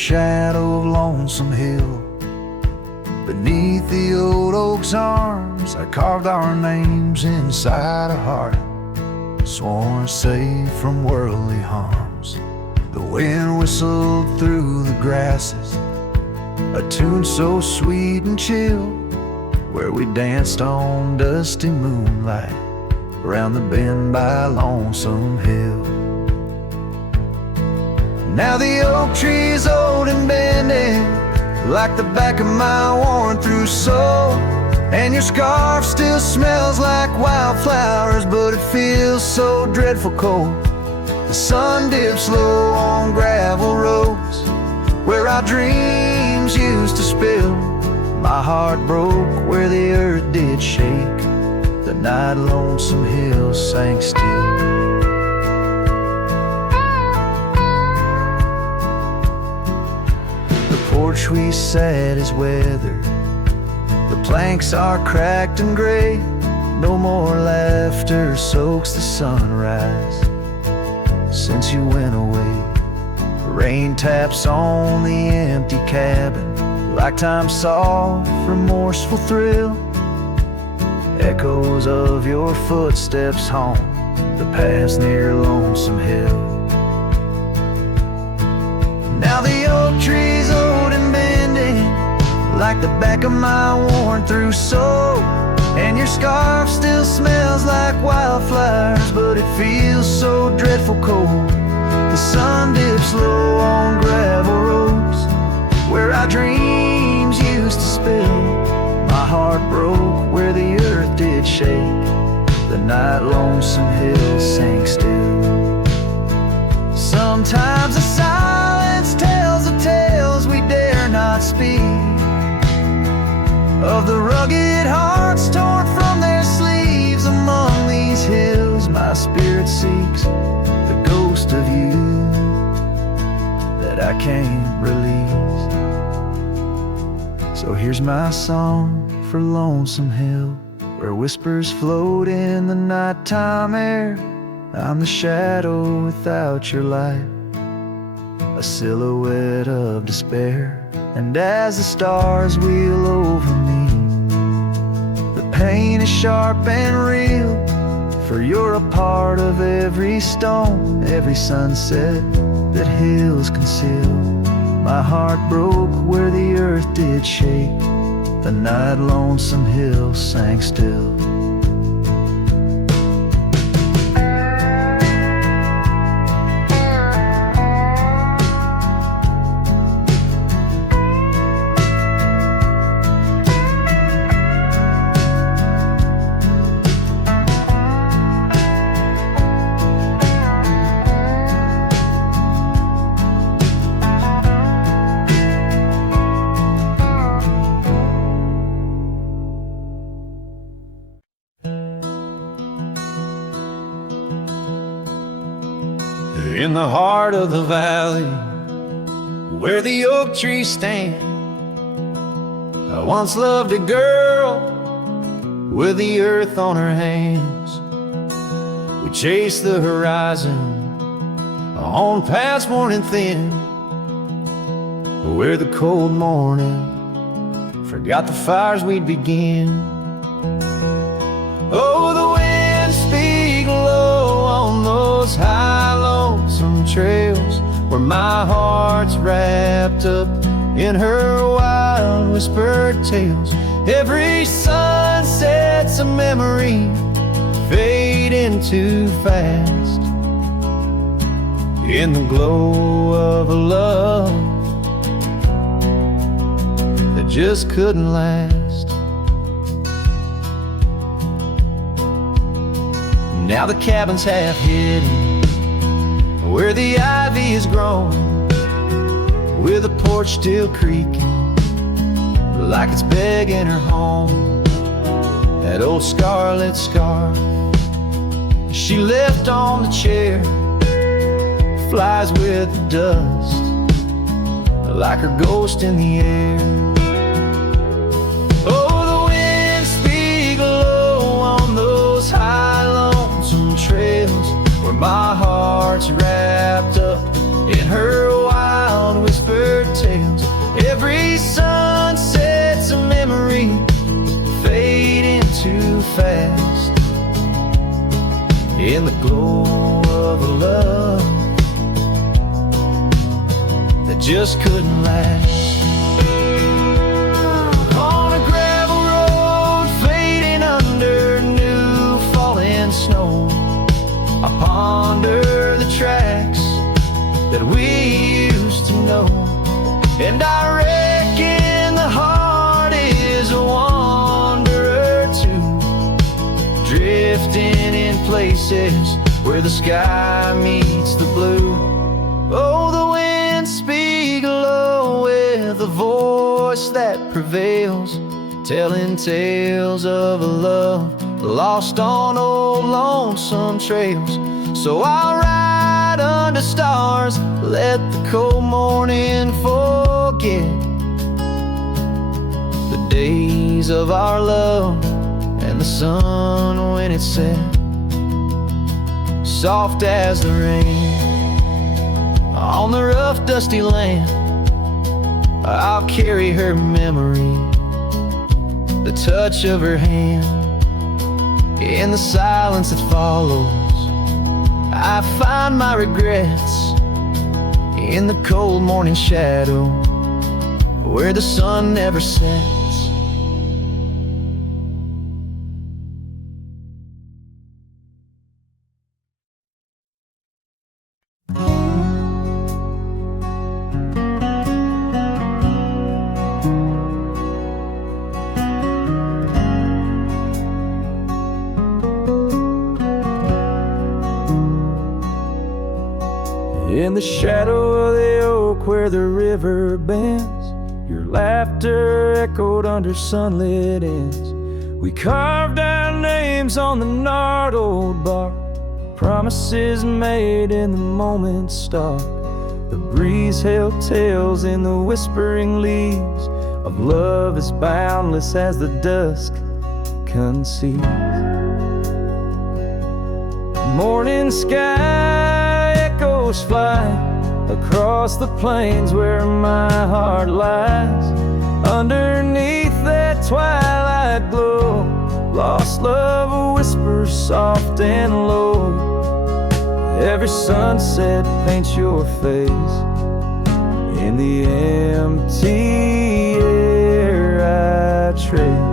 shadow of Lonesome Hill. Beneath the old oak's arms, I carved our names inside a heart, sworn safe from worldly harms. The wind whistled through the grasses, a tune so sweet and chill, where we danced on dusty moonlight around the bend by Lonesome Hill. Now the oak tree's old and bending, like the back of my worn-through soul, and your scarf still smells like wildflowers, but it feels so dreadful cold. The sun dips low on gravel roads where our dreams used to spill. My heart broke where the earth did shake the night Lonesome Hill sank still. The porch we sat is weathered, the planks are cracked and gray. No more laughter soaks the sunrise since you went away. Rain taps on the empty cabin like time's soft, remorseful thrill. Echoes of your footsteps haunt the paths near Lonesome Hill. Now the oak tree's old and bending, like the back of my worn-through soul, and your scarf still smells like wildflowers, but it feels so dreadful cold. The sun dips low on gravel roads where our dreams used to spill. My heart broke where the earth did shake the night Lonesome Hill sank still. Sometimes the silence tells of tales we dare not speak, of the rugged hearts torn from their sleeves. Among these hills my spirit seeks the ghost of you that I can't release. So here's my song for Lonesome Hill, where whispers float in the nighttime air. I'm the shadow without your light, a silhouette of despair. And as the stars wheel over me, the pain is sharp and real, for you're a part of every stone, every sunset that hills conceal. My heart broke where the earth did shake the night Lonesome Hill sank still. In the heart of the valley, where the oak trees stand, I once loved a girl with the earth on her hands. We chased the horizon on paths worn and thin, where the cold morning forgot the fires we'd begin. Oh, the winds speak low on those high lonesome trails, where my heart's wrapped up in her wild whispered tales. Every sunset's a memory fading too fast, in the glow of a love that just couldn't last. Now the cabin's half hidden where the ivy has grown, with the porch still creaking like it's begging her home. That old scarlet scarf she left on the chair flies with the dust like her ghost in the air. Oh, the winds speak low on those high lonesome trails, where my heart's wrapped up in her wild whispered these sunsets of memory fading too fast in the glow of a love that just couldn't last. On a gravel road fading under new falling snow, I ponder the tracks that we used to know, and I reckon the heart is a wanderer too, drifting in places where the sky meets the blue. Oh, the wind speaks low with a voice that prevails, telling tales of a love lost on old lonesome trails. So I'll ride under stars, let the cold morning forget the days of our love and the sun when it set, soft as the rain on the rough dusty land. I'll carry her memory, the touch of her hand. In the silence that follows, I find my regrets in the cold morning shadow where the sun never sets. In the shadow of the oak where the river bends, your laughter echoed under sunlit ends. We carved our names on the gnarled old bark, promises made in the moment's start. The breeze held tales in the whispering leaves of love as boundless as the dusk conceives. Morning sky echoes fly across the plains where my heart lies. Underneath that twilight glow, lost love whispers soft and low. Every sunset paints your face in the empty air I trace.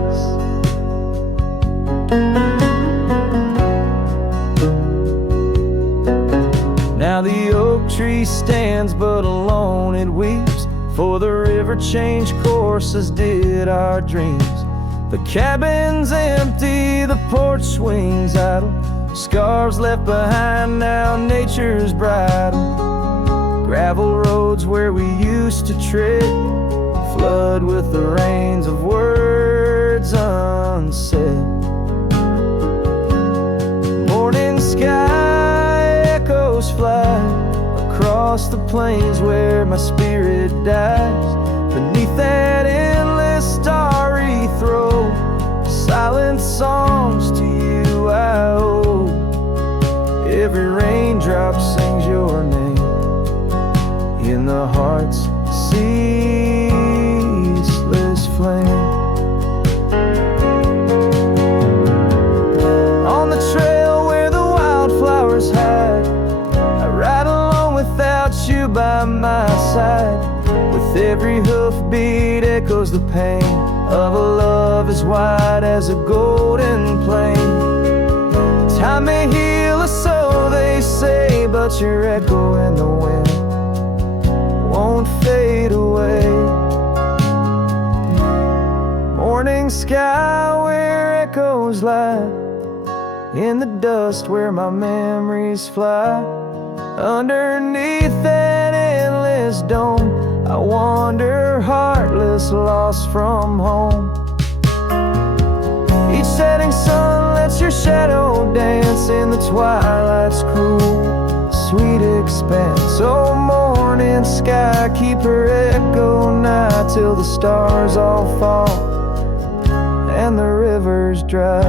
Now the oak tree stands but alone it weeps, for the river changed courses did our dreams. The cabin's empty, the porch swings idle, scars left behind now nature's bridle. Gravel roads where we used to tread flood with the rains of words unsaid. Morning sky echoes fly across the plains where my spirit dies. Beneath that endless starry throw, silent songs to you I owe. Every raindrop sings your name in the heart's ceaseless flame. On the trail where the wildflowers hide, I ride along without you by my side. With every hoofbeat echoes the pain of a love as wide as a golden plain. Time may heal us, so they say, but your echo in the wind won't fade away. Morning sky where echoes lie, in the dust where my memories fly. Underneath that endless dome, I wander heartless, lost from home. Each setting sun lets your shadow dance in the twilight's cruel, sweet expanse. Oh, morning sky, keep her echo nigh till the stars all fall and the rivers dry.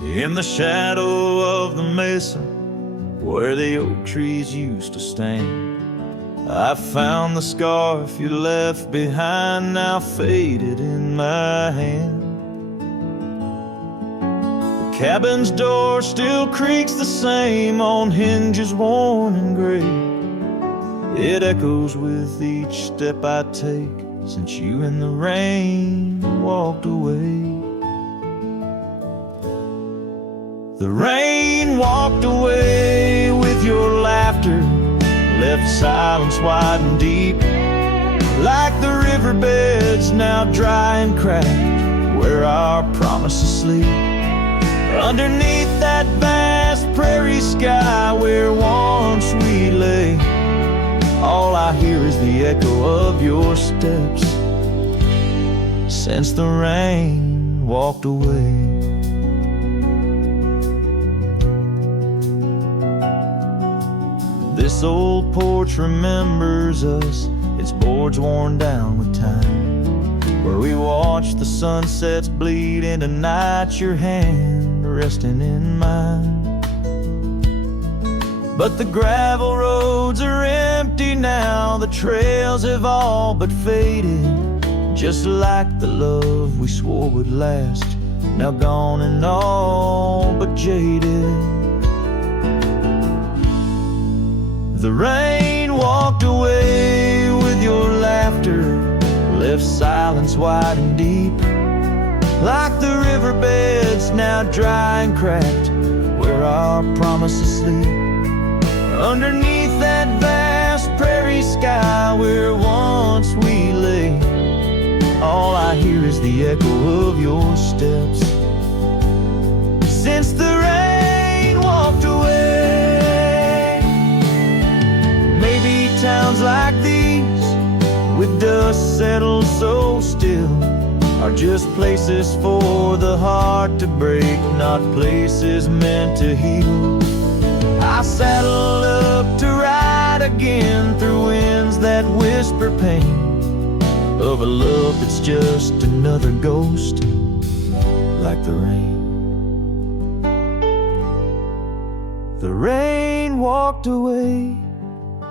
in the shadow of the mesa where the oak trees used to stand. I found the scarf you left behind, now faded in my hand. The cabin's door still creaks the same on hinges worn and gray. It echoes with each step I take since you in the rain walked away. The rain walked away with your laughter, left silence wide and deep, like the riverbeds now dry and cracked where our promises sleep. Underneath that vast prairie sky where once we lay, all I hear is the echo of your steps since the rain walked away. This old porch remembers us, its boards worn down with time, where we watched the sunsets bleed into night, your hand resting in mine. But the gravel roads are empty now, the trails have all but faded, just like the love we swore would last, now gone and all but jaded. The rain walked away with your laughter, left silence wide and deep, like the riverbeds now dry and cracked where our promises sleep. Underneath that vast prairie sky where once we lay, all I hear is the echo of your steps since the rain walked away. Maybe towns like these, with dust settled so still, are just places for the heart to break, not places meant to heal. I saddle up to ride again through winds that whisper pain of a love that's just another ghost, like the rain. The rain walked away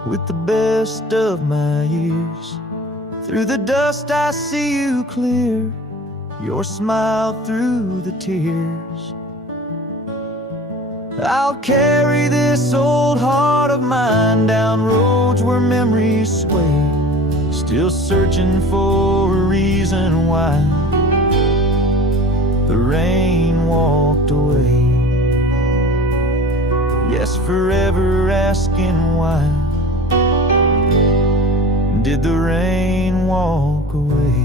with the best of my years. Through the dust I see you clear, your smile through the tears. I'll carry this old heart of mine down roads where memories sway, still searching for a reason why the rain walked away. Yes, forever asking why did the rain walk away?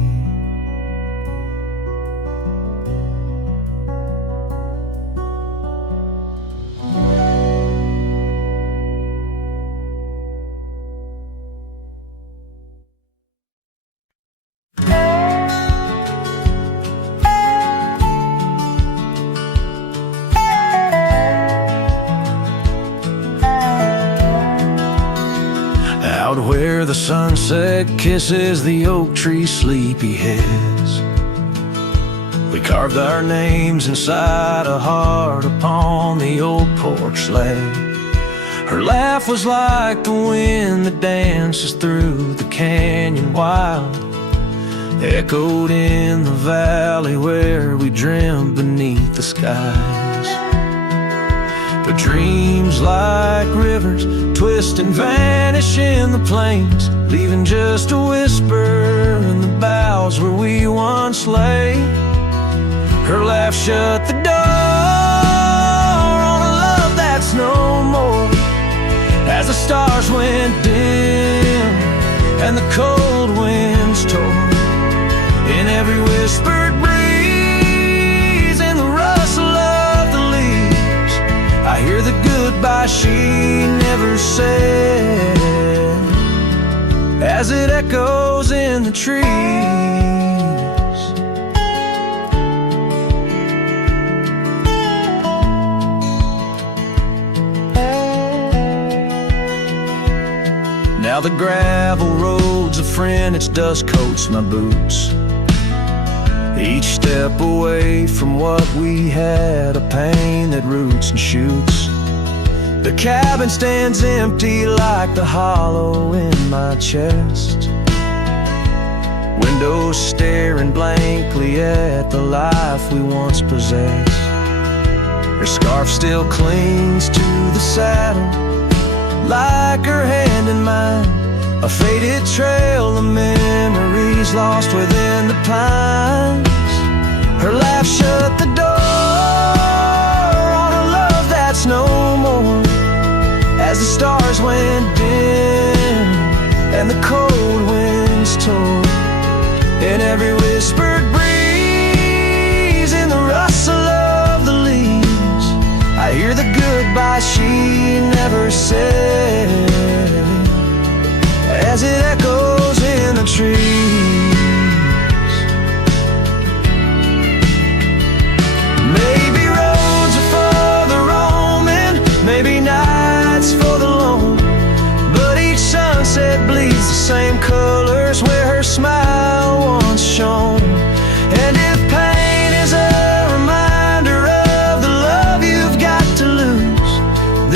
Out where the sunset kisses the oak tree sleepy heads, we carved our names inside a heart upon the old porch slab. Her laugh was like the wind that dances through the canyon wild, echoed in the valley where we dreamed beneath the skies. But dreams like rivers twist and vanish in the plains, leaving just a whisper in the boughs where we once lay. Her laugh shut the door on a love that's no more, as the stars went dim and the cold winds tore. In every whispered breeze, in the rustle of the leaves, I hear the goodbye she never said, as it echoes in the trees. Now the gravel road's a friend, its dust coats my boots. Each step away from what we had, a pain that roots and shoots. The cabin stands empty like the hollow in my chest. Windows staring blankly at the life we once possessed. Her scarf still clings to the saddle, like her hand in mine. A faded trail of memories lost within the pines. Her laugh shut the door on a love that's no more. As the stars went dim and the cold winds tore, in every whispered breeze, in the rustle of the leaves, I hear the goodbye she never said, as it echoes in the trees. Maybe roads are for the roaming, maybe nights for the lone, but each sunset bleeds the same colors where her smile once shone. And if pain is a reminder of the love you've got to lose,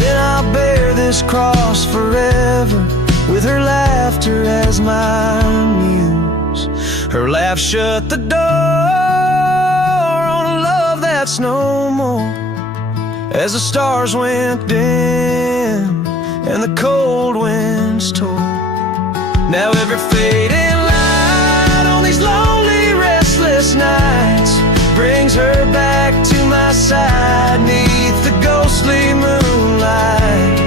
then I'll bear this cross forever, with her laughter as my muse. Her laugh shut the door on a love that's no more. As the stars went dim and the cold winds tore, now every fading light on these lonely, restless nights brings her back to my side, 'neath the ghostly moonlight.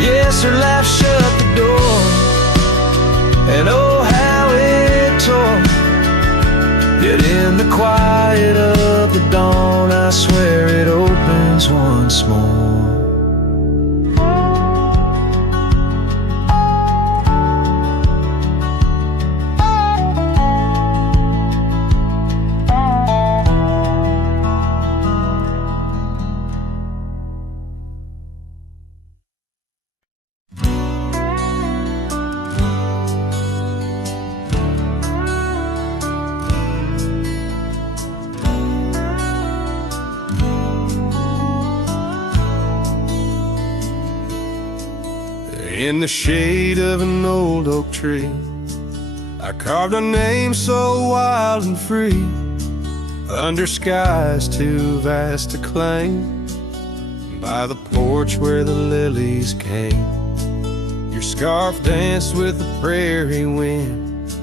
Yes, her laugh shut the door, and oh how it tore. Yet in the quiet of the dawn, I swear it opens once more. In the shade of an old oak tree, I carved a name so wild and free, under skies too vast to claim, by the porch where the lilies came. Your scarf danced with the prairie wind,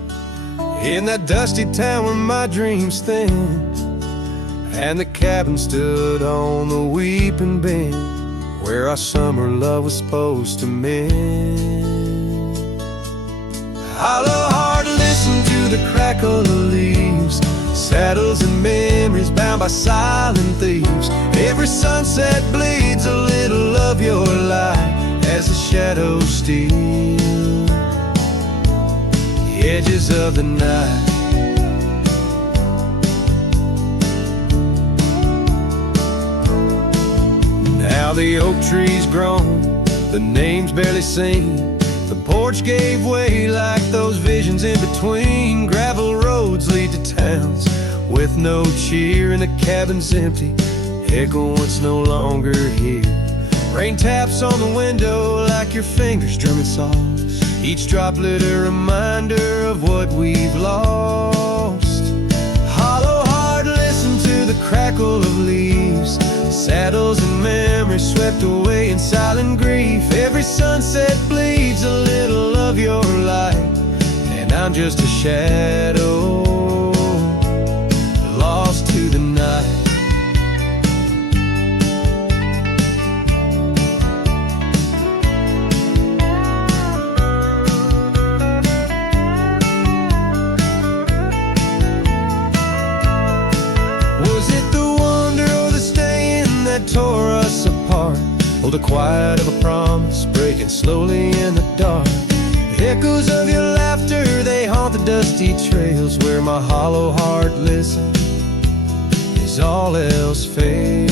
in that dusty town where my dreams thinned, and the cabin stood on the weeping bend, where our summer love was supposed to mend. Hollow heart, listen to the crackle of leaves, saddles and memories bound by silent thieves. Every sunset bleeds a little of your light as the shadows steal the edges of the night. Now the oak tree's grown, the name's barely seen, the porch gave way like those visions in between. Gravel roads lead to towns with no cheer, and the cabin's empty, echo once no longer here. Rain taps on the window like your fingers drumming soft, each droplet a reminder of what we've lost. Hollow heart, listen to the crackle of leaves, saddles and memories swept away in silent grief. Every sunset bleeds a little of your light, and I'm just a shadow lost to the night. Was it the wonder or the staying that tore us apart? Oh, the quiet of a promise breaking slowly in the dark. The echoes of your laughter, they haunt the dusty trails where my hollow heart listens as all else fails.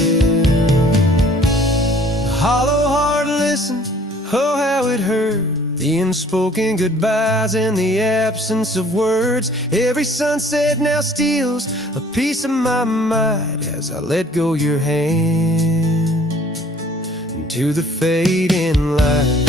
The hollow heart listens, oh how it hurt. The unspoken goodbyes in the absence of words. Every sunset now steals a piece of my mind as I let go your hand into the fading light.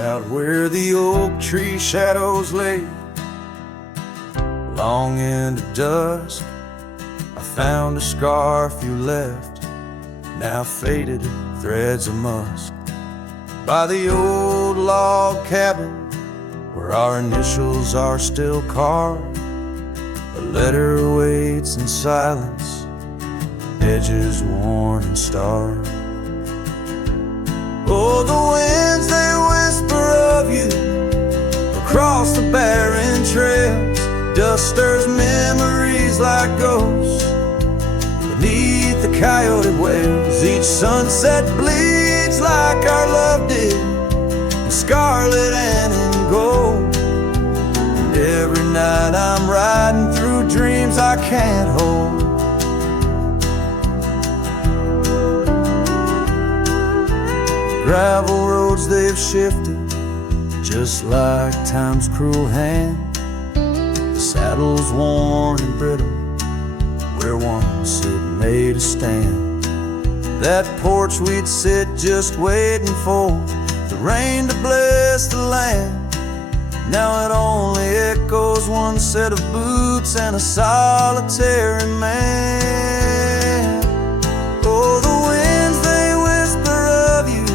Out where the oak tree shadows lay, long into dusk, I found a scarf you left, now faded threads of musk. By the old log cabin, where our initials are still carved, a letter waits in silence, edges worn and starred. Oh, the winds, they whisper of you across the barren trails. Dust stirs memories like ghosts beneath the coyote wails. Each sunset bleeds like our love did, in scarlet and in gold. And every night I'm riding through dreams I can't hold. Gravel roads, they've shifted just like time's cruel hand. The saddle's worn and brittle where once it made a stand. That porch we'd sit just waiting for the rain to bless the land. Now it only echoes one set of boots and a solitary man. Oh, the winds, they whisper of you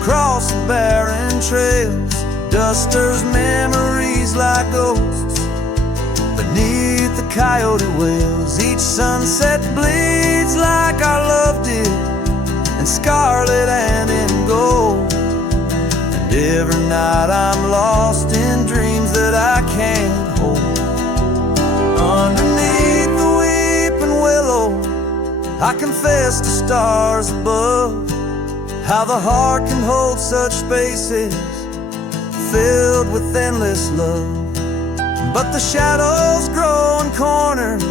across the barren trails. Dust stirs memories like ghosts beneath the coyote wails. Each sunset bleeds like our love did, in scarlet and in gold. And every night I'm lost in dreams that I can't hold. Underneath the weeping willow, I confess to stars above, how the heart can hold such spaces filled with endless love. But the shadows grow in corners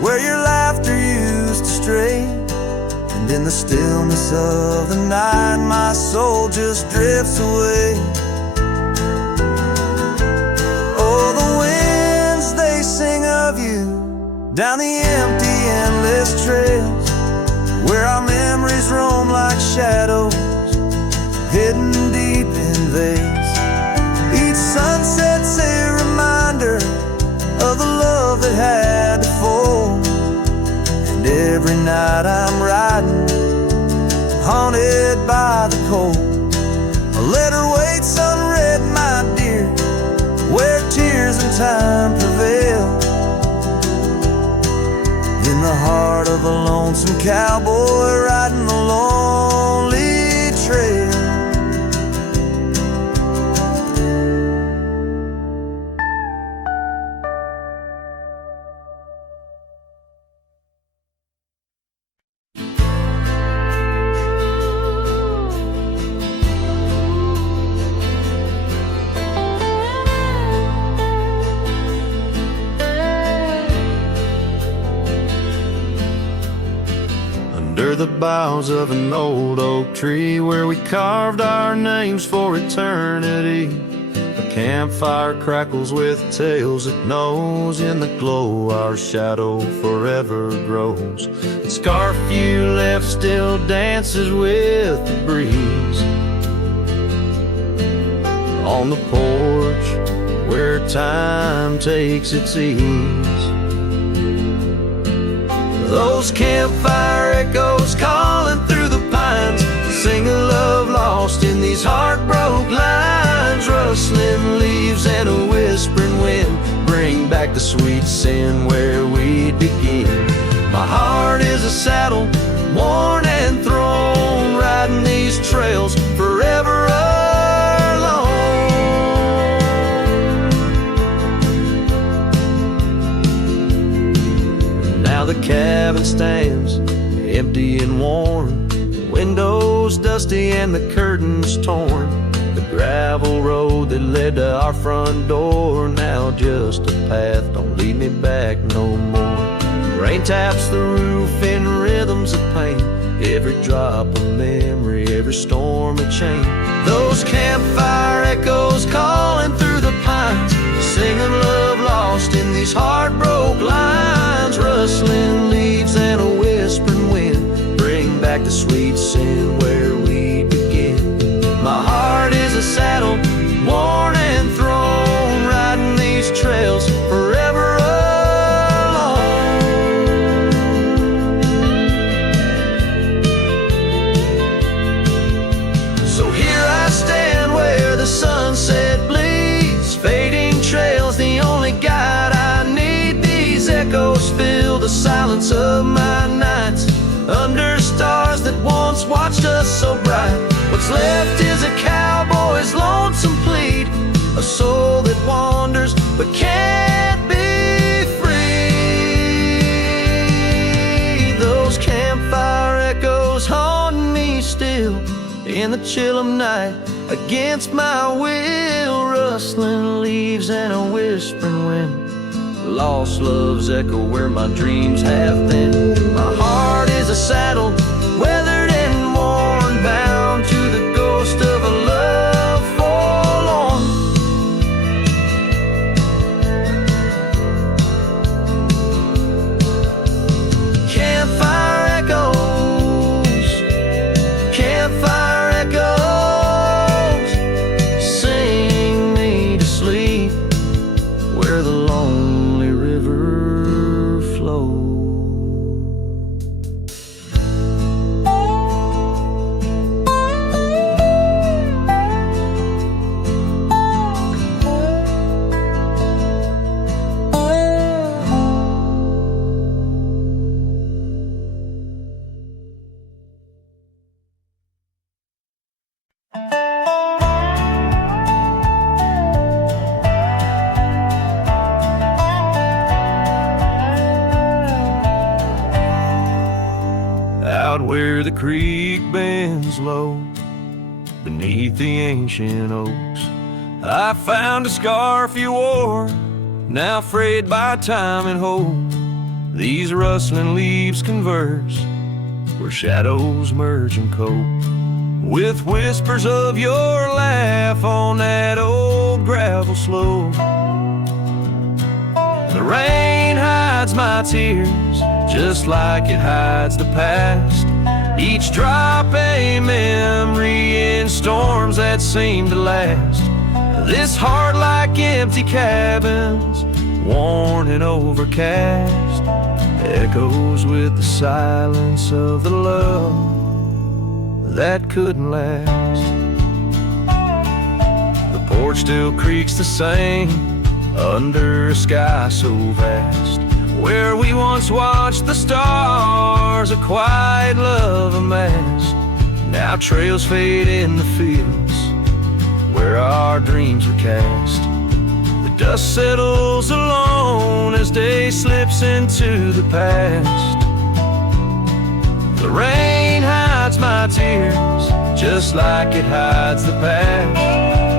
where your laughter used to stray. And in the stillness of the night my soul just drifts away. Oh, the winds, they sing of you down the empty endless trails, where our memories roam like shadows hidden deep in veils. Each sunset's a reminder of the love that had to fall. And every night I'm riding, haunted by the cold. A letter waits unread, my dear, where tears and time prevail. In the heart of a lonesome cowboy riding the lonely trail. Under the boughs of an old oak tree, where we carved our names for eternity, a campfire crackles with tales it knows. In the glow our shadow forever grows. The scarf you left still dances with the breeze on the porch where time takes its ease. Those campfire echoes calling through the pine these heartbroken lines, rustling leaves and a whispering wind bring back the sweet sin where we'd begin. My heart is a saddle, worn and thrown, riding these trails forever alone. Now the cabin stands empty and worn, windows dusty and the curtains torn. The gravel road that led to our front door, now just a path, don't lead me back no more. Rain taps the roof in rhythms of pain, every drop of memory, every storm a chain. Those campfire echoes calling through the pines, sing of love lost in these heartbroken lines. Rustling leaves and a whispering wind bring back the sweet sin where we begin. My heart is a saddle, worn and thrown, riding these trails forever alone. So here I stand where the sunset bleeds, fading trails, the only guide I need. These echoes fill the silence of my nights, under stars that once watched us so bright. What's left is a cowboy's lonesome plead, a soul that wanders but can't be free. Those campfire echoes haunt me still in the chill of night, against my will. Rustling leaves and a whispering wind, lost love's echo where my dreams have been. My heart is a saddle, weathered and worn, bound to the ghost of a love forlorn. Campfire echoes, campfire echoes, sing me to sleep where the lonely river flows. Out where the creek bends low, beneath the ancient oaks, I found a scarf you wore, now frayed by time and hope. These rustling leaves converse, where shadows merge and cope, with whispers of your laugh on that old gravel slope. The rain hides my tears, just like it hides the past. Each drop a memory in storms that seem to last. This heart like empty cabins, worn and overcast, echoes with the silence of the love that couldn't last. The porch still creaks the same under a sky so vast, where we once watched the stars, a quiet love amassed. Now trails fade in the fields where our dreams were cast. The dust settles alone as day slips into the past. The rain hides my tears, just like it hides the past.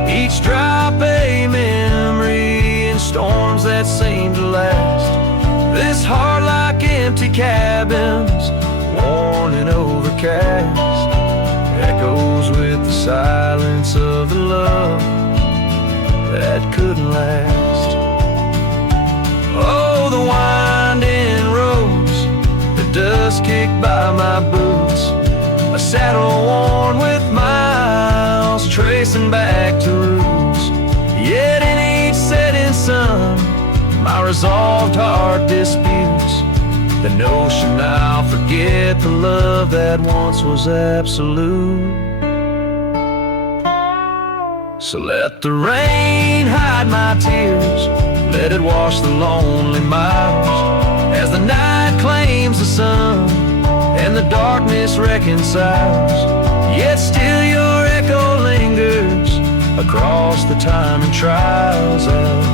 Each drop a memory in storms that seem to last. This heart like empty cabins, worn and overcast, echoes with the silence of the love that couldn't last. Oh, the winding roads, the dust kicked by my boots, a saddle worn with miles, tracing back to roots. Yet in each setting sun, my resolved heart disputes the notion I'll forget the love that once was absolute. So let the rain hide my tears, let it wash the lonely miles, as the night claims the sun and the darkness reconciles. Yet still your echo lingers across the time and trials of,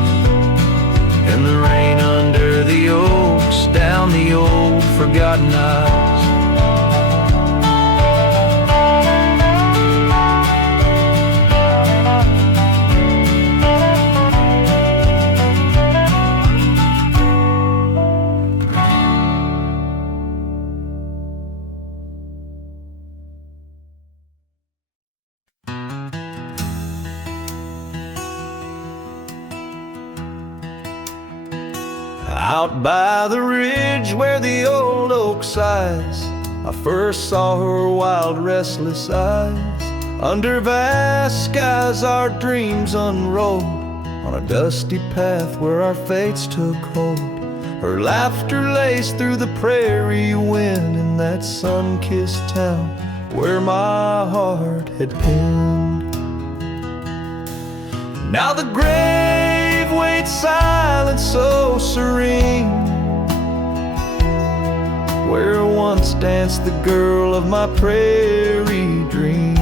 and the rain under the oaks, down the old forgotten aisles. Out by the ridge where the old oak sighs, I first saw her wild, restless eyes. Under vast skies our dreams unrolled, on a dusty path where our fates took hold. Her laughter laced through the prairie wind in that sun-kissed town where my heart had pinned. Now the grave waits silent, so serene, where once danced the girl of my prairie dream.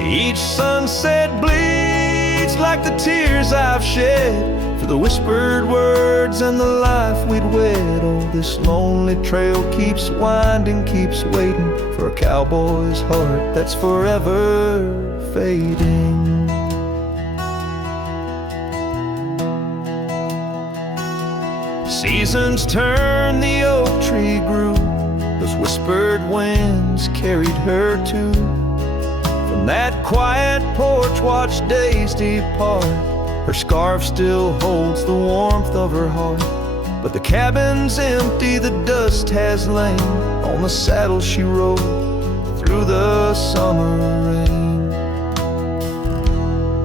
Each sunset bleeds like the tears I've shed for the whispered words and the life we'd wed. Oh, this lonely trail keeps winding, keeps waiting for a cowboy's heart that's forever fading. Seasons turn, the oak tree grew, those whispered winds carried her too. From that quiet porch watched days depart, her scarf still holds the warmth of her heart. But the cabin's empty, the dust has lain on the saddle she rode through the summer rain.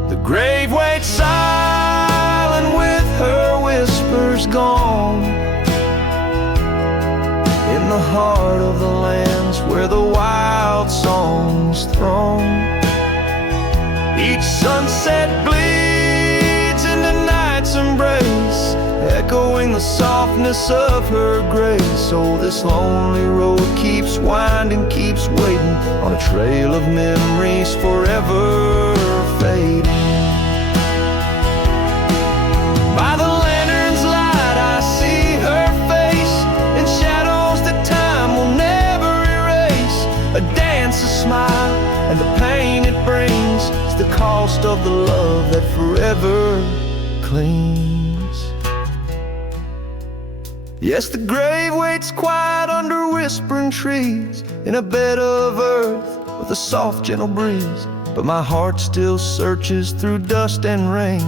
The grave waits silent with her whispers gone, in the heart of the lands where the wild songs throng. Each sunset bleeds into night's embrace, echoing the softness of her grace. Oh, this lonely road keeps winding, keeps waiting on a trail of memories forever fading. By the lantern's light I see her face in shadows that time will never erase. A dance, a smile, and the pain it brings is the cost of the love that forever clings. Yes, the grave waits quiet under whispering trees, in a bed of earth with a soft, gentle breeze. But my heart still searches through dust and rain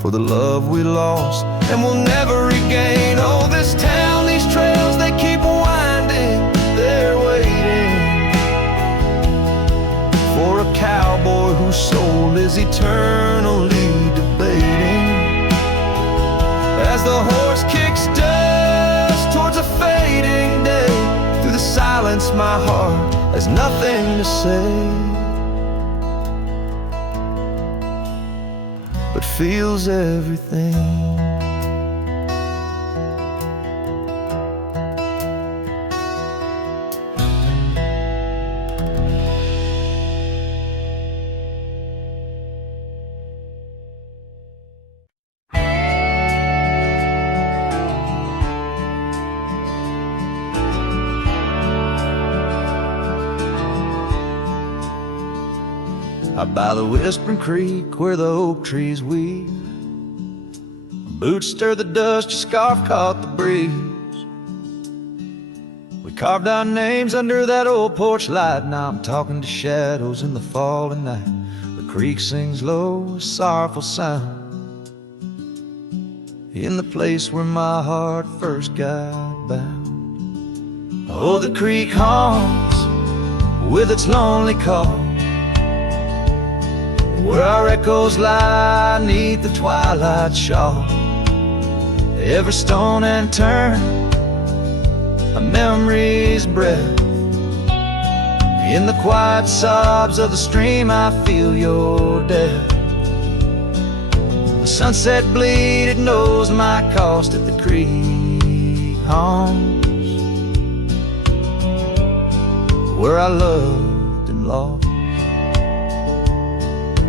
for the love we lost and will never regain. Oh, this town, these trails, they keep winding, they're waiting for a cowboy whose soul is eternally debating. As the horse kicks dust towards a fading day, through the silence my heart has nothing to say, but feels everything. Out by the whispering creek where the oak trees weave, boots stir the dust, your scarf caught the breeze. We carved our names under that old porch light. Now I'm talking to shadows in the falling night. The creek sings low, a sorrowful sound, in the place where my heart first got bound. Oh, the creek haunts with its lonely call, where our echoes lie neath the twilight shawl. Every stone and turn, a memory's breath. In the quiet sobs of the stream I feel your death. The sunset bleed, it knows my cost at the creek homes, where I loved and lost.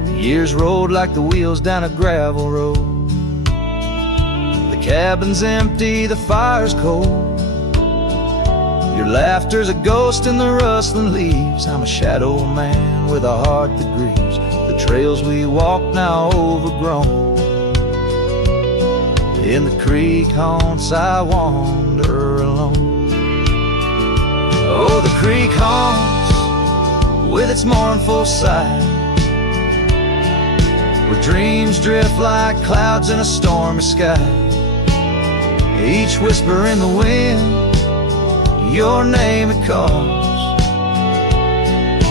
The years rolled like the wheels down a gravel road. The cabin's empty, the fire's cold. Your laughter's a ghost in the rustling leaves. I'm a shadow man with a heart that grieves. The trails we walk now overgrown. In the creek haunts I wander alone. Oh, the creek haunts with its mournful sight, where dreams drift like clouds in a stormy sky. Each whisper in the wind, your name it calls.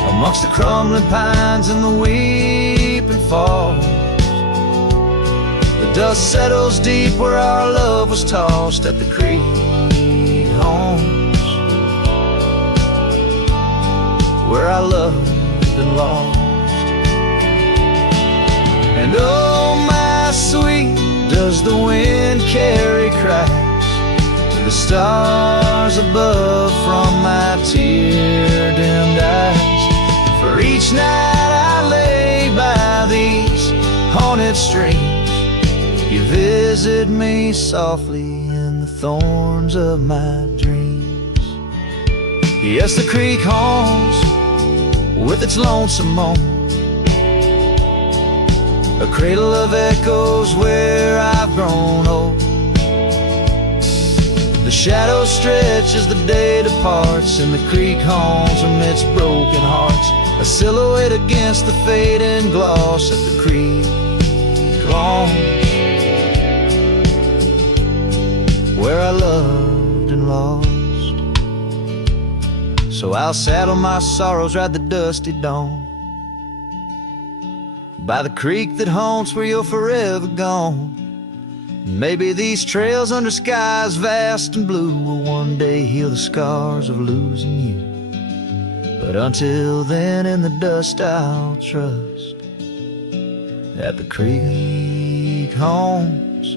Amongst the crumbling pines and the weeping falls, the dust settles deep where our love was tossed at the creek homes, where I loved and lost. And oh, my sweet, does the wind carry cracks to the stars above from my tear-dimmed eyes? For each night I lay by these haunted streams, you visit me softly in the thorns of my dreams. Yes, the creek haunts with its lonesome moan, a cradle of echoes where I've grown old. The shadows stretch as the day departs, and the creek haunts amidst broken hearts, a silhouette against the fading gloss at the creek lawn, where I loved and lost. So I'll saddle my sorrows, ride the dusty dawn by the creek that haunts where you're forever gone. Maybe these trails under skies vast and blue will one day heal the scars of losing you. But until then, in the dust I'll trust at the creek haunts,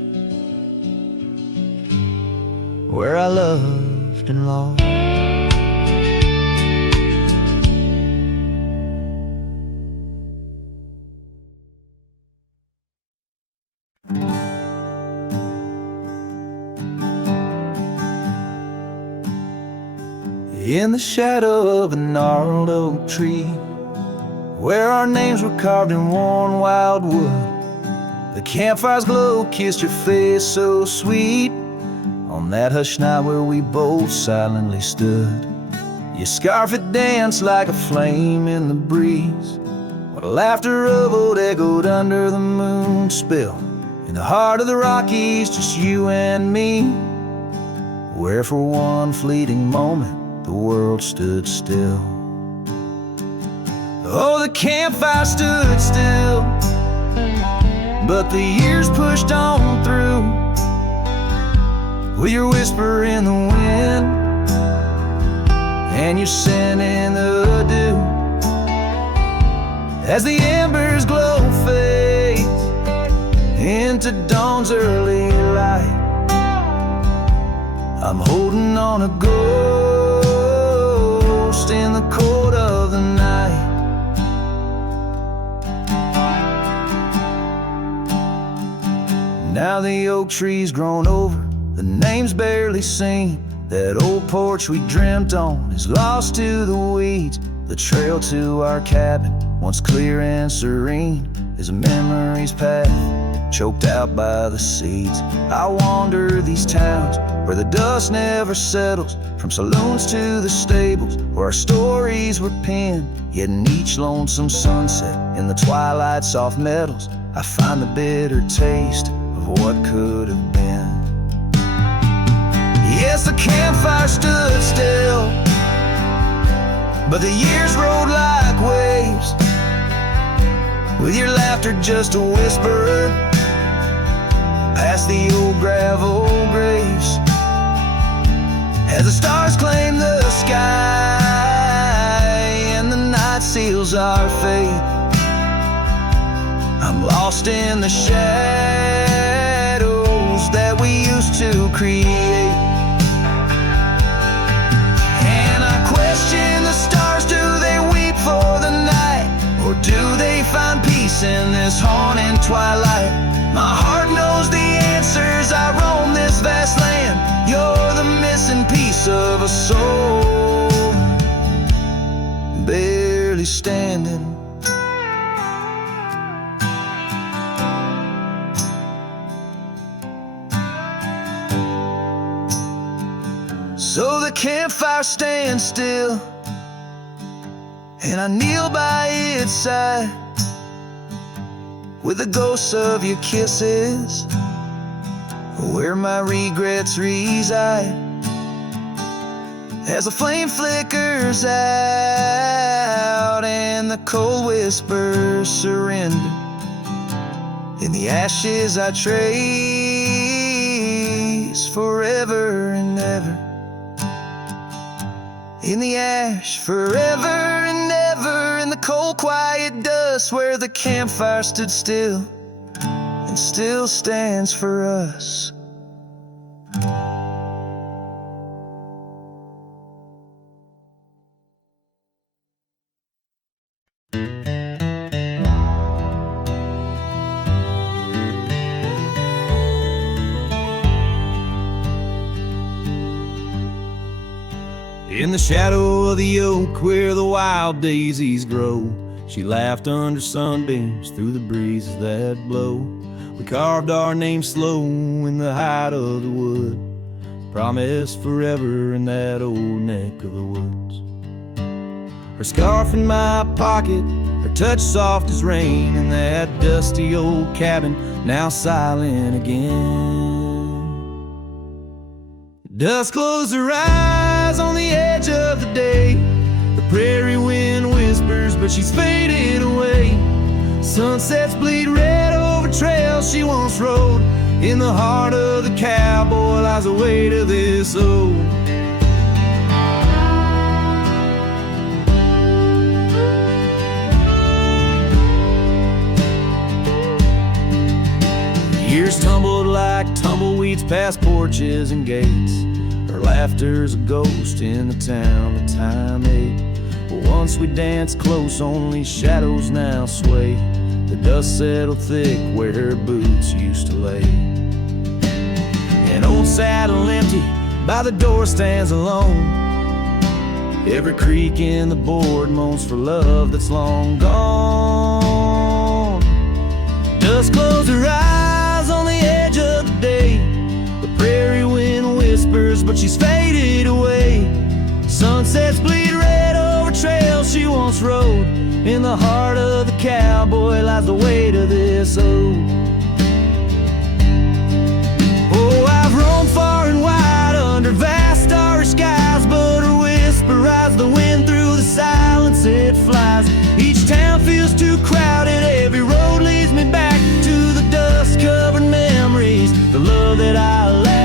where I loved and lost. In the shadow of a gnarled oak tree, where our names were carved in worn wild wood, the campfire's glow kissed your face so sweet on that hushed night where we both silently stood. Your scarf had danced like a flame in the breeze, while laughter of old echoed under the moon spill. In the heart of the Rockies, just you and me, where for one fleeting moment the world stood still. Oh, the campfire stood still, but the years pushed on through, with your whisper in the wind and your scent in the dew. As the embers glow fade into dawn's early light, I'm holding on a ghost in the cold of the night. Now the oak tree's grown over, the name's barely seen. That old porch we dreamt on is lost to the weeds. The trail to our cabin, once clear and serene, is a memory's path choked out by the seeds. I wander these towns where the dust never settles, from saloons to the stables where our stories were penned. Yet in each lonesome sunset, in the twilight's soft metals, I find the bitter taste of what could have been. Yes, the campfire stood still, but the years rode like waves, with your laughter just a whisper past the old gravel graves. As the stars claim the sky and our faith. I'm lost in the shadows that we used to create. And I question the stars, do they weep for the night? Or do they find peace in this haunting twilight? My heart knows the answers, I roam this vast land. You're the missing piece of a soul, barely standing. So the campfire stands still, and I kneel by its side, with the ghosts of your kisses, where my regrets reside. As the flame flickers out and the cold whispers surrender, in the ashes I trace forever and ever. In the ash, forever and ever, in the cold quiet dust where the campfire stood still and still stands for us. In the shadow of the oak where the wild daisies grow, she laughed under sunbeams through the breezes that blow. We carved our names slow in the height of the wood, promised forever in that old neck of the woods. Her scarf in my pocket, her touch soft as rain, in that dusty old cabin now silent again. Dusk closed her eyes on the edge of the day. The prairie wind whispers, but she's faded away. Sunsets bleed red over trails she once rode. In the heart of the cowboy lies the weight of this old. Years tumbled like tumbleweeds past porches and gates. Her laughter's a ghost in the town that time ate. But once we danced close, only shadows now sway. The dust settled thick where her boots used to lay. An old saddle empty by the door stands alone. Every creak in the board moans for love that's long gone. Dust closed her eyes on the edge of the day. The prairie wind whispers, but she's faded away. Sunsets bleed red over trails she once rode. In the heart of the cowboy lies the weight of this ode. Oh, I've roamed far and wide under vast starry skies, but her whisper rides the wind through the silence it flies. Each town feels too crowded, every road leads me back to the dust-covered memories, the love that I lack.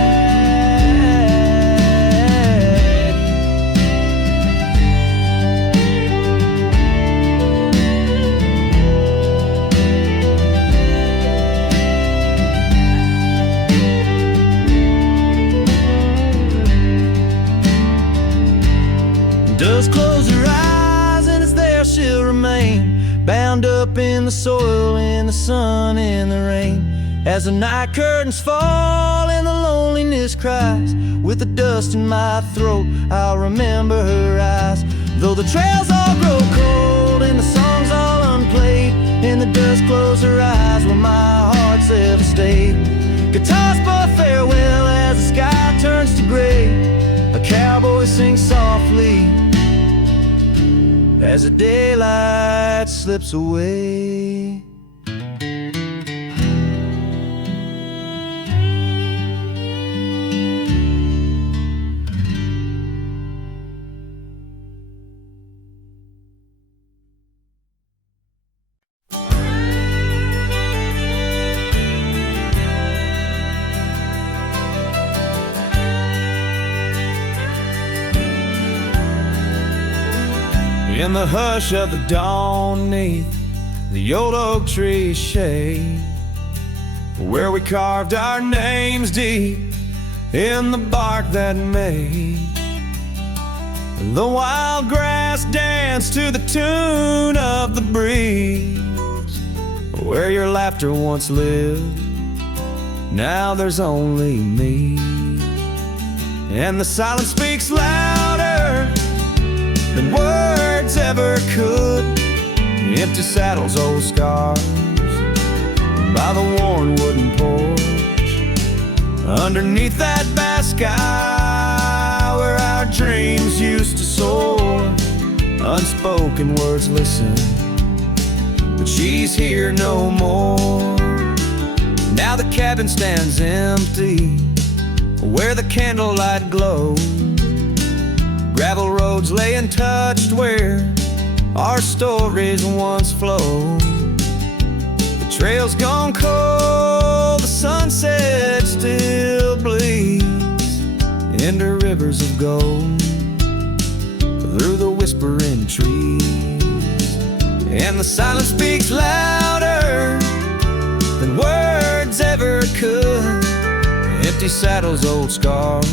Dust close her eyes and it's there she'll remain, bound up in the soil, in the sun, in the rain. As the night curtains fall and the loneliness cries, with the dust in my throat I'll remember her eyes. Though the trails all grow cold and the songs all unplayed, and the dust close her eyes where my heart's ever stayed. Guitars but farewell as the sky turns to gray. A cowboy sings softly as the daylight slips away. In the hush of the dawn, 'neath the old oak tree shade, where we carved our names deep in the bark that made the wild grass dance to the tune of the breeze. Where your laughter once lived, now there's only me. And the silence speaks louder than words ever could. Empty saddles, old scars by the worn wooden porch, underneath that vast sky where our dreams used to soar. Unspoken words listen, but she's here no more. Now the cabin stands empty where the candlelight glows. Gravel roads lay untouched where our stories once flowed. The trail's gone cold, the sunset still bleeds into rivers of gold through the whispering trees. And the silence speaks louder than words ever could. Empty saddles, old scars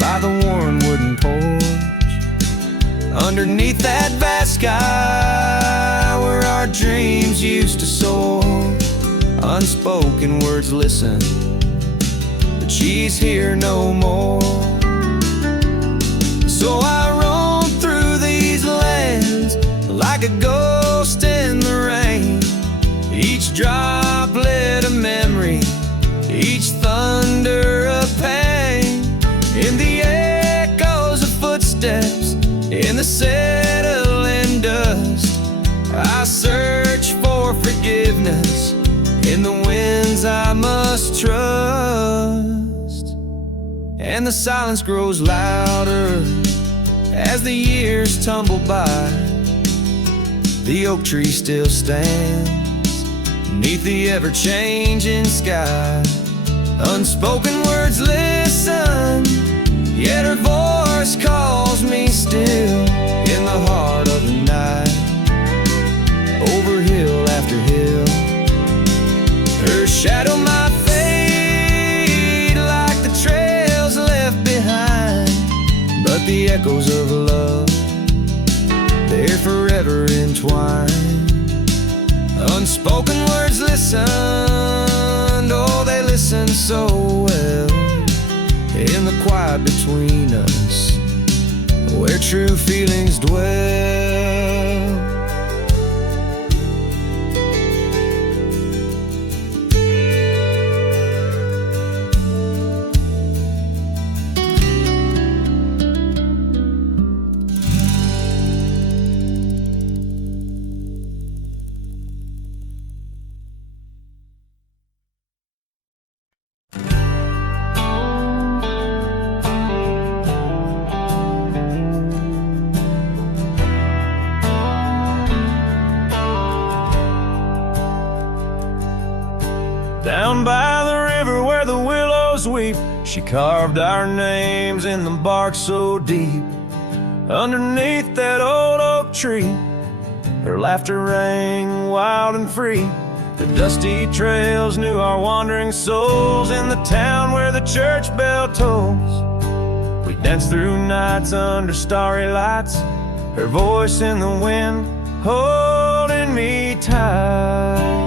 by the worn wooden porch, underneath that vast sky where our dreams used to soar. Unspoken words listen, but she's here no more. So I roam through these lands like a ghost in the rain, each droplet a memory, each thunder of pain. In the echoes of footsteps, in the settling dust, I search for forgiveness in the winds I must trust. And the silence grows louder as the years tumble by. The oak tree still stands beneath the ever-changing sky. Unspoken words listen, yet her voice calls me still in the heart of the night. Over hill after hill, her shadow might fade like the trails left behind, but the echoes of love, they're forever entwined. Unspoken words listened, oh they listen so well, in the quiet between us, where true feelings dwell. Down by the river where the willows weep, she carved our names in the bark so deep. Underneath that old oak tree, her laughter rang wild and free. The dusty trails knew our wandering souls in the town where the church bell tolls. We danced through nights under starry lights, her voice in the wind holding me tight.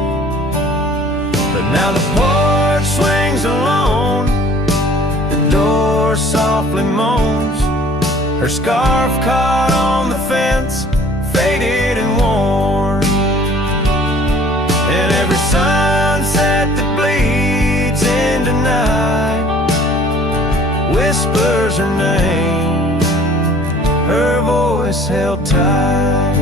But now the porch swings alone, the door softly moans, her scarf caught on the fence, faded and worn. And every sunset that bleeds into night whispers her name, her voice held tight.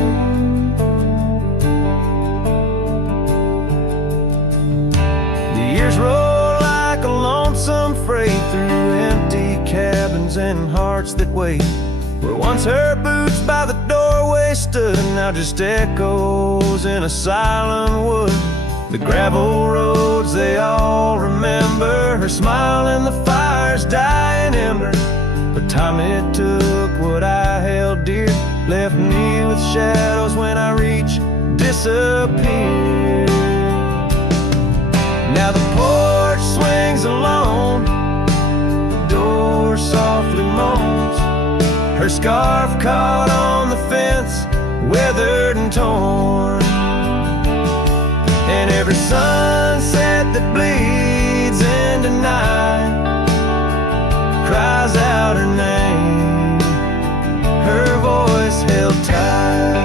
Years roll like a lonesome freight through empty cabins and hearts that wait. Where once her boots by the doorway stood, now just echoes in a silent wood. The gravel roads, they all remember her smile and the fire's dying ember. But time it took what I held dear left me with shadows when I reach, disappear. Now the porch swings alone, the door softly moans, her scarf caught on the fence, weathered and torn. And every sunset that bleeds into night cries out her name, her voice held tight.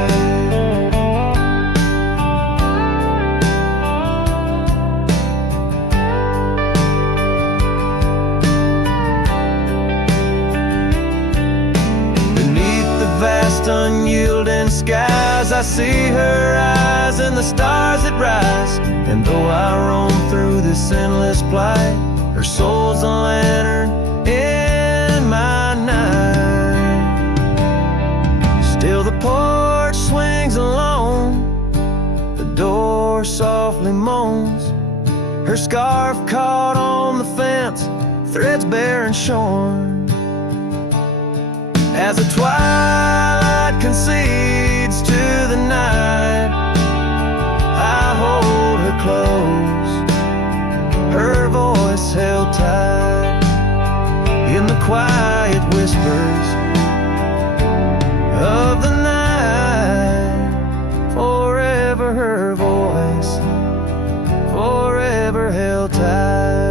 Vast unyielding skies, I see her eyes and the stars that rise. And though I roam through this endless plight, her soul's a lantern in my night. Still the porch swings alone, the door softly moans, her scarf caught on the fence, threads bare and shorn. As the twilight concedes to the night, I hold her close, her voice held tight in the quiet whispers of the night. Forever her voice, forever held tight.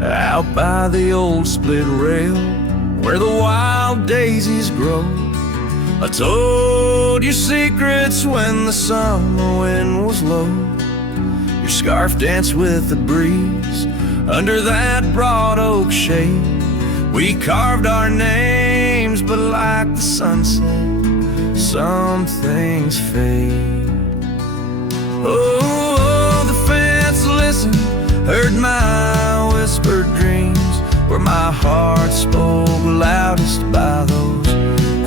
Out by the old split rail where the wild daisies grow, I told you secrets when the summer wind was low. Your scarf danced with the breeze under that broad oak shade. We carved our names, but like the sunset, some things fade. Oh, the fence listened, heard my whispered dreams, where my heart spoke loudest by those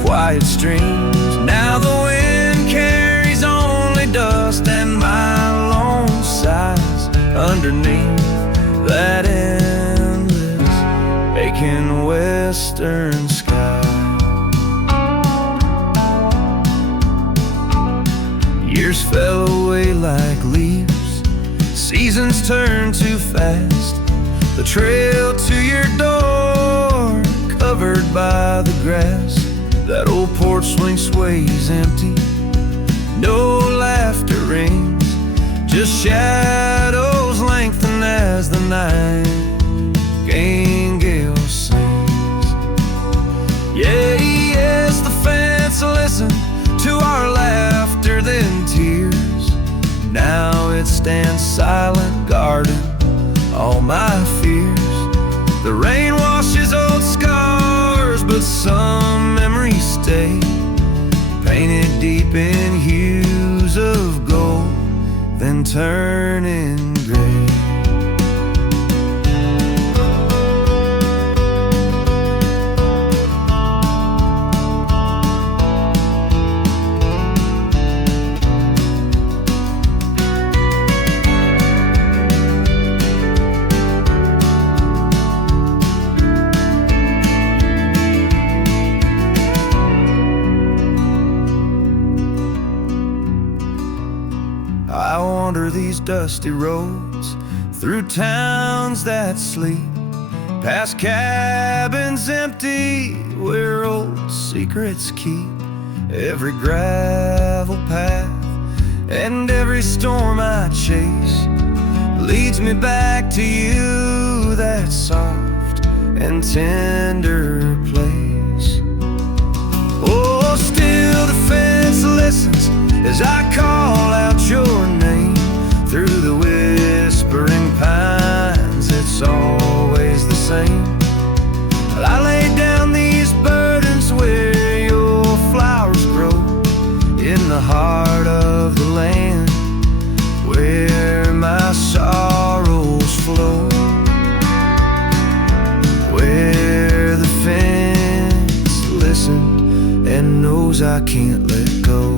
quiet streams. Now the wind carries only dust and my lone sighs underneath that endless aching western sky. Years fell away like leaves, seasons turn too fast. The trail to your door, covered by the grass. That old porch swing sways empty, no laughter rings, just shadows lengthen as the nightingale sings. Yeah, yes, the fence listened to our laughter, then tears. Now it stands silent, guarding all my fears. The rain washes old scars, but some memories stay, painted deep in hues of gold, then turning gray. I wander these dusty roads through towns that sleep, past cabins empty where old secrets keep. Every gravel path and every storm I chase leads me back to you, that soft and tender place. Oh, still the fence listens as I call out your name through the whispering pines. It's always the same. I lay down these burdens where your flowers grow, in the heart of the land where my sorrows flow. 'cause I can't let go.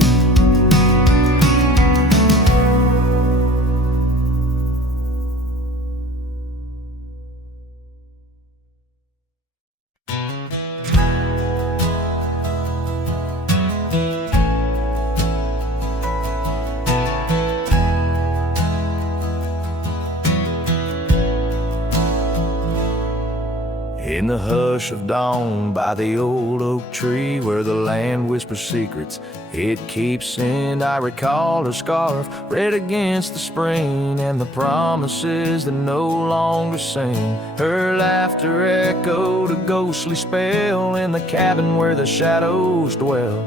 In the hush of dawn by the old oak tree where the land whispers secrets it keeps in, I recall her scarf red against the spring and the promises that no longer sing. Her laughter echoed a ghostly spell in the cabin where the shadows dwell.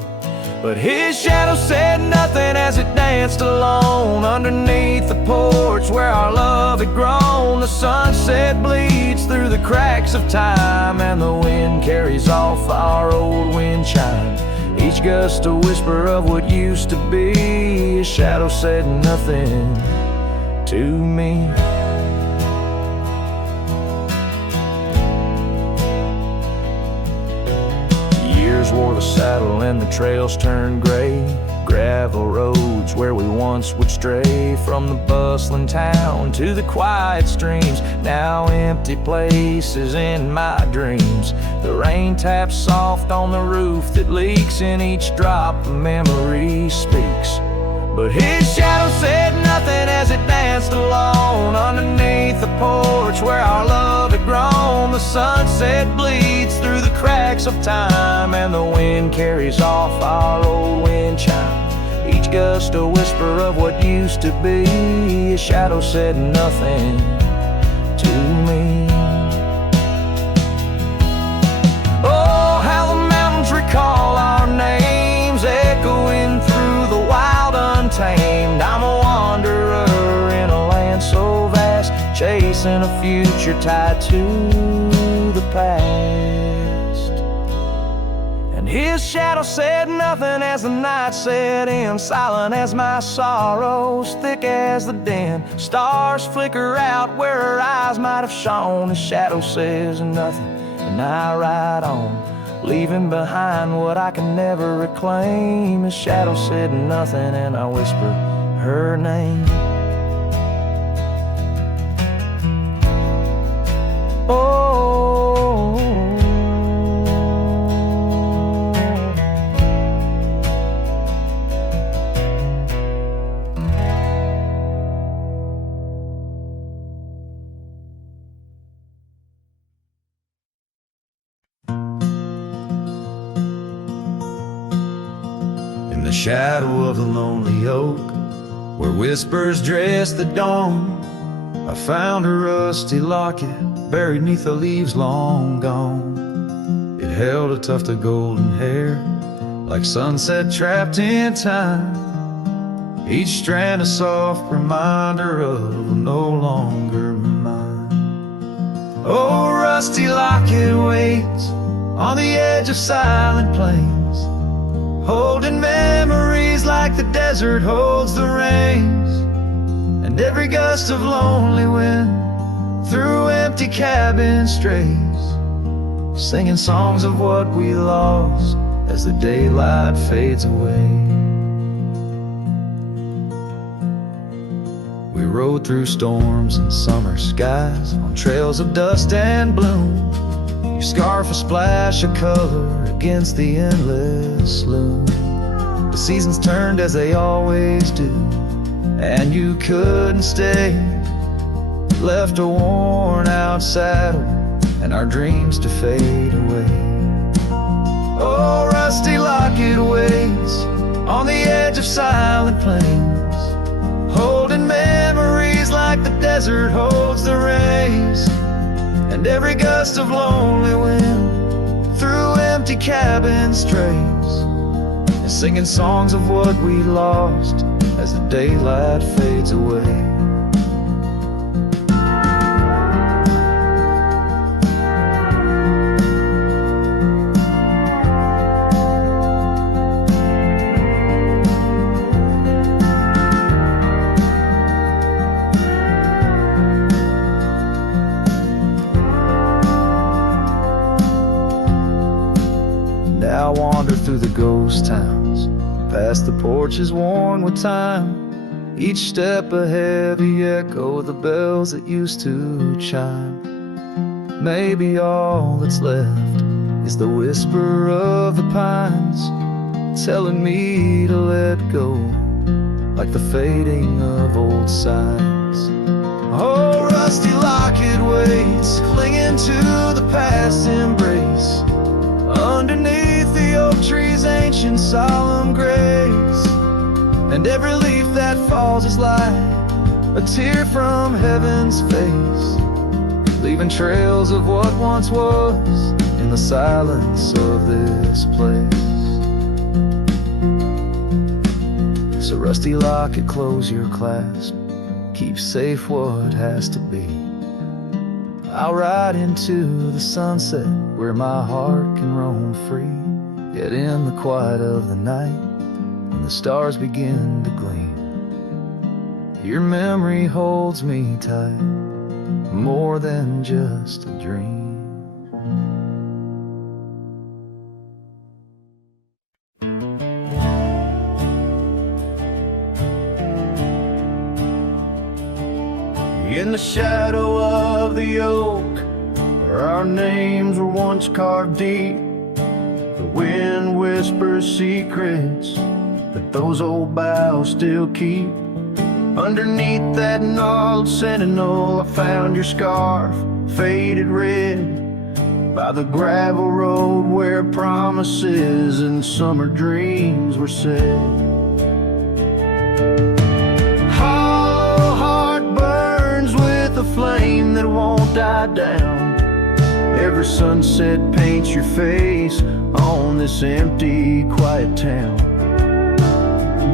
But his shadow said nothing as it danced alone underneath the porch where our love had grown. The sunset bleeds through the cracks of time and the wind carries off our old wind chime. Each gust a whisper of what used to be. His shadow said nothing to me. Years wore the saddle and the trails turned gray. Gravel roads where we once would stray, from the bustling town to the quiet streams, now empty places in my dreams. The rain taps soft on the roof that leaks, in each drop a memory speaks. But his shadow said nothing as it danced alone underneath the porch where our love had grown. The sunset bleeds through the cracks of time and the wind carries off our old wind chime. Each gust a whisper of what used to be. His shadow said nothing to me. Oh, how the mountains recall our names, echoing through the wild untamed. I'm a wanderer in a land so vast, chasing a future tied to the past. And his shadow said nothing as the night set in, silent as my sorrows, thick as the din. Stars flicker out where her eyes might have shone. His shadow says nothing and I ride on, leaving behind what I can never reclaim. His shadow said nothing and I whispered her name. Oh, in the shadow of the lonely oak, where whispers dress the dawn, I found a rusty locket buried neath the leaves long gone. It held a tuft of golden hair, like sunset trapped in time, each strand a soft reminder of no longer mine. Oh, rusty locket waits on the edge of silent plains, holding memories like the desert holds the rains. And every gust of lonely wind through empty cabin strays, singing songs of what we lost as the daylight fades away. We rode through storms and summer skies on trails of dust and bloom. Your scarf a splash of color against the endless loom. The seasons turned as they always do, and you couldn't stay. Left a worn out saddle and our dreams to fade away. Oh, rusty locket waits on the edge of silent plains, holding memories like the desert holds the rays. And every gust of lonely wind through empty cabin strays, and singing songs of what we lost as the daylight fades away. I wander through the ghost ghost towns, past the porches worn with time. Each step a heavy echo of the bells that used to chime. Maybe all that's left is the whisper of the pines, telling me to let go, like the fading of old signs. Oh, rusty locket waits, clinging to the past embrace, underneath the oak tree's ancient solemn grace. And every leaf that falls is like a tear from heaven's face, leaving trails of what once was in the silence of this place. So rusty locket, close your clasp, keep safe what has to be. I'll ride into the sunset where my heart can roam free, yet in the quiet of the night, when the stars begin to gleam, your memory holds me tight, more than just a dream. In the shadow of the oak, where our names were once carved deep, the wind whispers secrets that those old boughs still keep. Underneath that gnarled sentinel, I found your scarf, faded red, by the gravel road where promises and summer dreams were said. Hollow heart burns with a flame that won't die down. Every sunset paints your face on this empty, quiet town.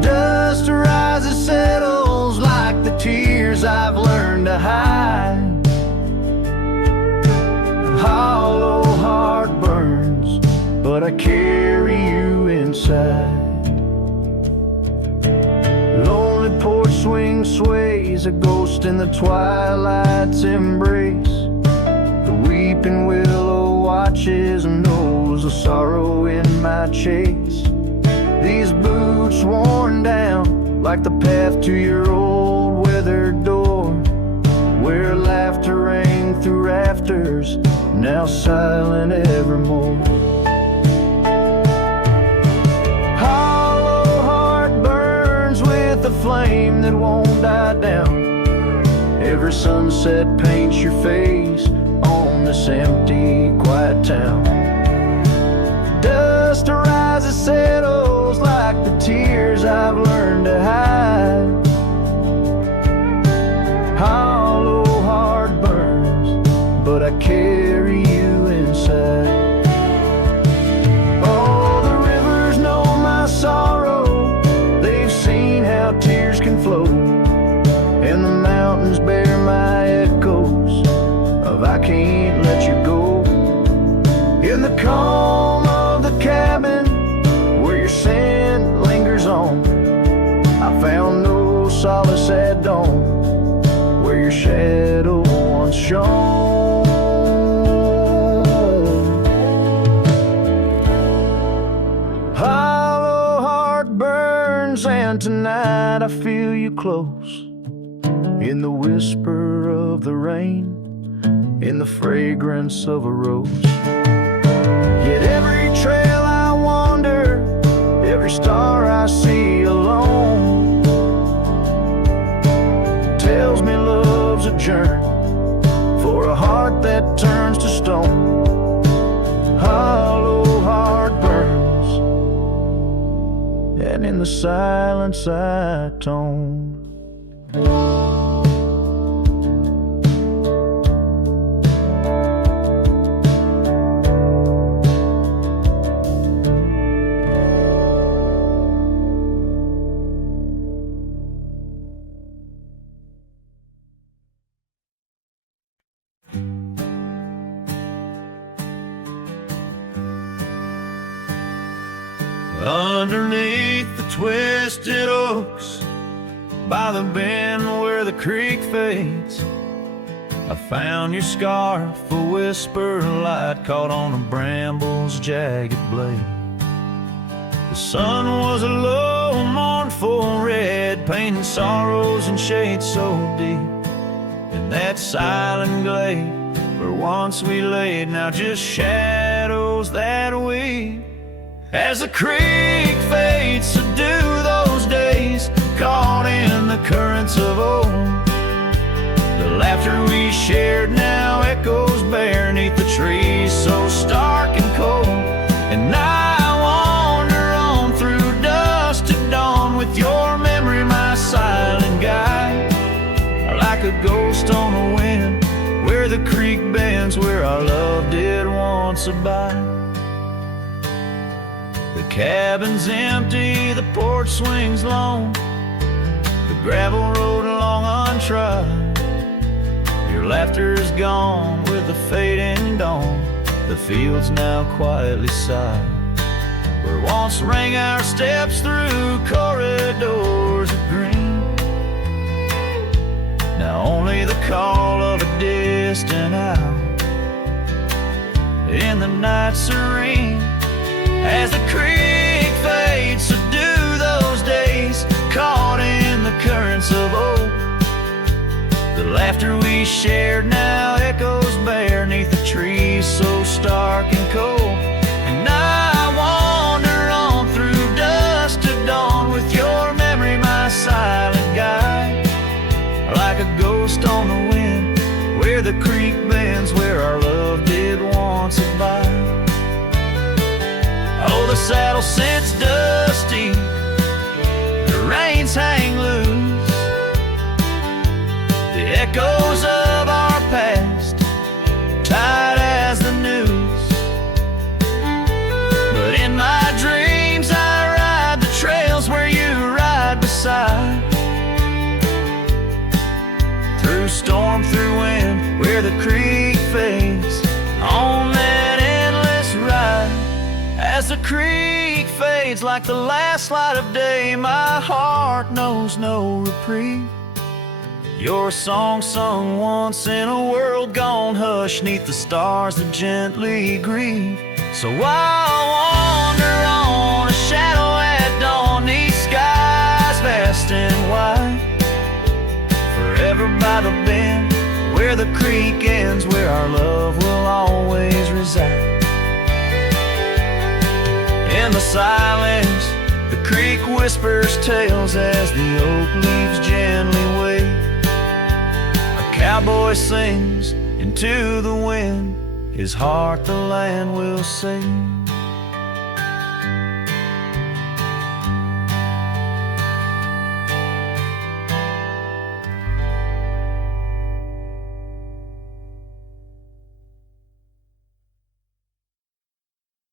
Dust rises, settles like the tears I've learned to hide. Hollow heart burns, but I carry you inside. Lonely porch swing sways, a ghost in the twilight's embrace. The weeping willow watches and knows the sorrow in my chase. These boots worn down like the path to your old weathered door, where laughter rang through rafters, now silent evermore. Hollow heart burns with a flame that won't die down. Every sunset paints your face on this empty, quiet town. Dust rises, settles like the tears I've learned to hide. Hollow heart burns, but I carry you inside. Oh, the rivers know my sorrow, they've seen how tears can flow, and the mountains bear my echoes of I can't let you go. In the calm of the cabin where your scent lingers on, I found no solace at dawn, where your shadow once shone. Hollow heart burns, and tonight I feel you close, in the whisper of the rain, in the fragrance of a rose. Yet every trail I wander, every star I see alone, tells me love's a journey for a heart that turns to stone. Hollow heart burns, and in the silence I tone. Underneath the twisted oaks, by the bend where the creek fades, I found your scarf, a whisper of light caught on a bramble's jagged blade. The sun was a low, mournful red, painting sorrows in shades so deep. In that silent glade where once we laid, now just shadows that weep. As the creek fades to do those days, caught in the currents of old, the laughter we shared now echoes bare neath the trees so stark and cold. And I wander on through dusk to dawn with your memory, my silent guide, like a ghost on the wind where the creek bends, where our love did once abide. The cabin's empty, the porch swings lone, the gravel road long untrod. Your laughter's gone with the fading dawn, the fields now quietly sigh. Where once rang our steps through corridors of green, now only the call of a distant owl in the night serene. As the creek fades to do those days, caught in the currents of old, the laughter we shared now echoes bare neath the trees so stark and cold. And I wander on through dusk to dawn with your memory, my silent guide, like a ghost on the wind where the creek bends, where our love did once abide. Oh, the saddle sits dusty, the reins hang loose, the echoes of our past tight as the news. But in my dreams I ride the trails where you ride beside, through storm, through wind, where the creek fades on that endless ride. As the creek fades like the last light of day, my heart knows no reprieve. Your song sung once in a world gone hush, neath the stars that gently grieve. So I'll wander on, a shadow at dawn, neath skies vast and wide, forever by the bend where the creek ends, where our love will always reside. In the silence, the creek whispers tales as the oak leaves gently wave. A cowboy sings into the wind, his heart the land will sing.